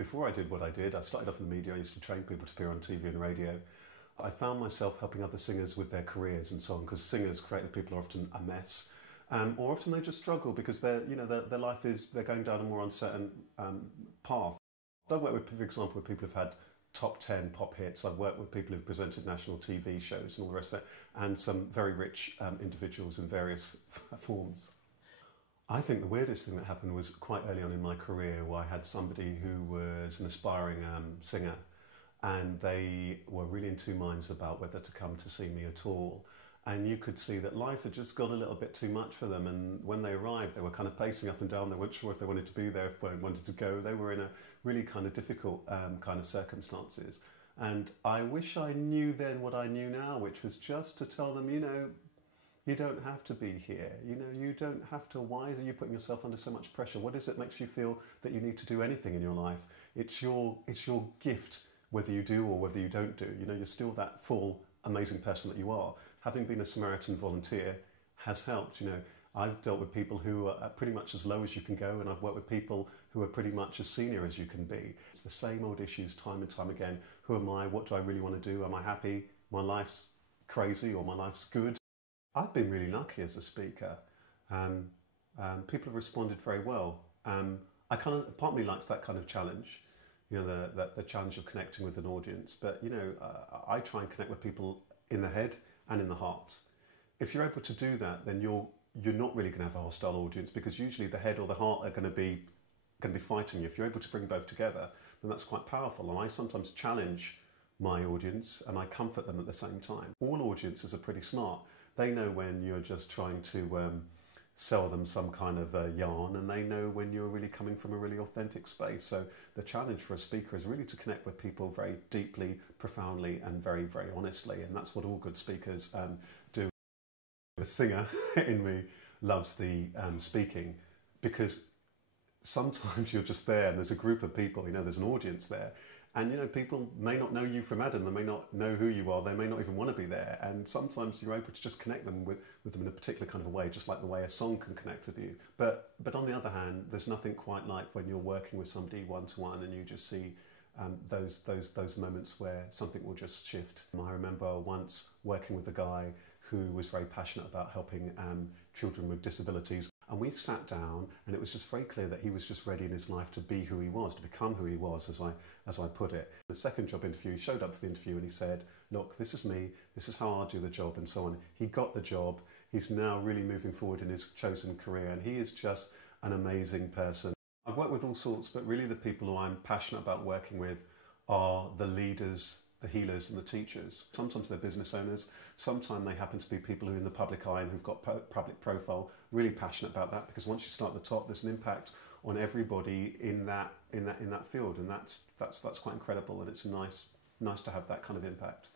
Before I did what I did, I started off in the media. I used to train people to appear on TV and radio. I found myself helping other singers with their careers and so on, because singers, creative people are often a mess. Or often they just struggle because their life is, they're going down a more uncertain path. I've worked with, for example, with people who've had top 10 pop hits. I've worked with people who've presented national TV shows and all the rest of it, and some very rich individuals in various forms. I think the weirdest thing that happened was quite early on in my career, where I had somebody who was an aspiring singer, and they were really in two minds about whether to come to see me at all. And you could see that life had just got a little bit too much for them, and when they arrived they were kind of pacing up and down. They weren't sure if they wanted to be there, if they wanted to go. They were in a really kind of difficult kind of circumstances, and I wish I knew then what I knew now, which was just to tell them, you don't have to be here. You don't have to. Why are you putting yourself under so much pressure? What is it makes you feel that you need to do anything in your life? It's your gift, whether you do or whether you don't do. You're still that full, amazing person that you are. Having been a Samaritan volunteer has helped. I've dealt with people who are pretty much as low as you can go, and I've worked with people who are pretty much as senior as you can be. It's the same old issues time and time again. Who am I? What do I really want to do? Am I happy? My life's crazy or my life's good? I've been really lucky as a speaker. People have responded very well. Part of me likes that kind of challenge, the challenge of connecting with an audience. But I try and connect with people in the head and in the heart. If you're able to do that, then you're not really going to have a hostile audience, because usually the head or the heart are going to be fighting you. If you're able to bring both together, then that's quite powerful. And I sometimes challenge my audience and I comfort them at the same time. All audiences are pretty smart. They know when you're just trying to sell them some kind of yarn, and they know when you're really coming from a really authentic space. So the challenge for a speaker is really to connect with people very deeply, profoundly, and very, very honestly. And that's what all good speakers do. The singer in me loves the speaking, because sometimes you're just there and there's a group of people, there's an audience there, and people may not know you from Adam, they may not know who you are, they may not even want to be there, and sometimes you're able to just connect them with them in a particular kind of a way, just like the way a song can connect with you. But on the other hand, there's nothing quite like when you're working with somebody one-to-one and you just see those moments where something will just shift. I remember once working with a guy who was very passionate about helping children with disabilities. And we sat down, and it was just very clear that he was just ready in his life to be who he was, to become who he was, as I put it. The second job interview, he showed up for the interview and he said, "Look, this is me, this is how I'll do the job," and so on. He got the job. He's now really moving forward in his chosen career, and he is just an amazing person. I've worked with all sorts, but really the people who I'm passionate about working with are the leaders, the healers and the teachers. Sometimes they're business owners, sometimes they happen to be people who are in the public eye and who've got public profile. Really passionate about that, because once you start at the top, there's an impact on everybody in that field, and that's quite incredible, and it's nice to have that kind of impact.